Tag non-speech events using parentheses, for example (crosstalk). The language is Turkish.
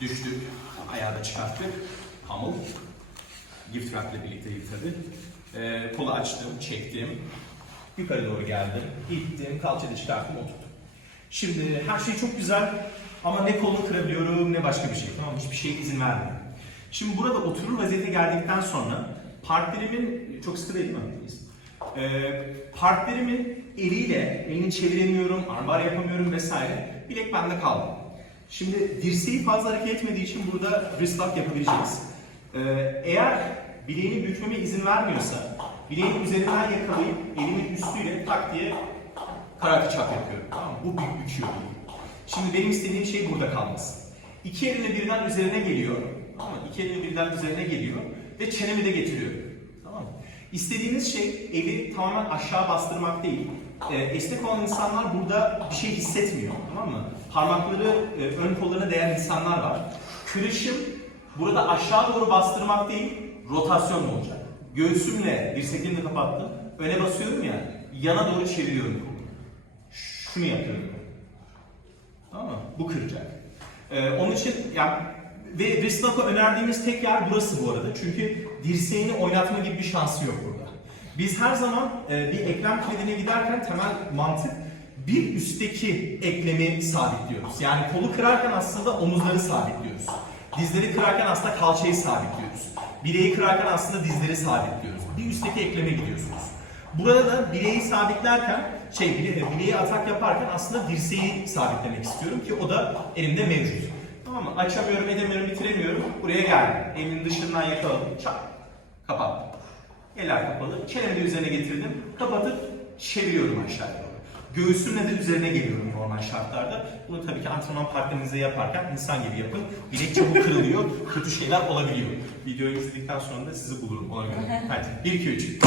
Düştük. Ayağı da. Pummel. Gift wrap ile birlikte. Ee, kolu açtım, çektim. Yukarı doğru geldim. İttim, kalçayı çıkarttım, oturdum. Şimdi her şey çok güzel ama ne kolumu kırabiliyorum ne başka bir şey. Tamam? Hiçbir şeye izin vermiyorum. Şimdi burada oturur vaziyete geldikten sonra partnerimin, çok sıkı değil mi? Ee, partnerimin eliyle, elini çeviremiyorum, armbar yapamıyorum vesaire. Bilek bende kaldı. Şimdi dirseği fazla hareket etmediği için burada wrist lock yapabileceğiz. Ee, eğer bileğini bükmeme izin vermiyorsa, bileğin üzerinden yakalayıp elimin üstüyle tak diye karate çap yapıyorum. Tamam mı? Bu büyük büküyor. Şimdi benim istediğim şey burada kalması. İki elimle birden üzerine geliyor. Tamam mı? İki elimle birden üzerine geliyor ve çenemi de getiriyor. Tamam mı? İstediğiniz şey eli tamamen aşağı bastırmak değil. Ee, esnek olan insanlar burada bir şey hissetmiyor. Tamam mı? Parmakları e, ön kollarına değen insanlar var. Kırışım burada aşağı doğru bastırmak değil, rotasyon olacak. Göğsümle dirseklerimle kapattım. Öne basıyorum ya, yana doğru çeviriyorum kolu. Şunu yapıyorum. Tamam mı? Bu kıracak. Ee, onun için yani ve wrist önerdiğimiz tek yer burası bu arada. Çünkü dirseğini oynatma gibi bir şansı yok burada. Biz her zaman e, bir eklem kilidine giderken temel mantık bir üstteki eklemi sabitliyoruz. Yani kolu kırarken aslında omuzları sabitliyoruz. Dizleri kırarken aslında kalçayı sabitliyoruz. Bileği kırarken aslında dizleri sabitliyoruz. Bir üstteki ekleme gidiyorsunuz. Burada da bileği sabitlerken, şey bile- bileği atak yaparken aslında dirseği sabitlemek istiyorum ki o da elimde mevcut. Tamam mı? Açamıyorum, edemiyorum, bitiremiyorum. Buraya geldim. Elimin dışından yakaladım. Çak. Kapattım. Eller kapalı. Çenemi de üzerine getirdim. Kapatıp çeviriyorum aşağıya doğru. Göğsümle de üzerine geliyorum normal şartlarda. Bunu tabii ki antrenman partnerinizle yaparken insan gibi yapın. Bilek çabuk kırılıyor, kötü şeyler olabiliyor. Videoyu izledikten sonra da sizi bulurum ona göre. (laughs) Hadi 1 2 3.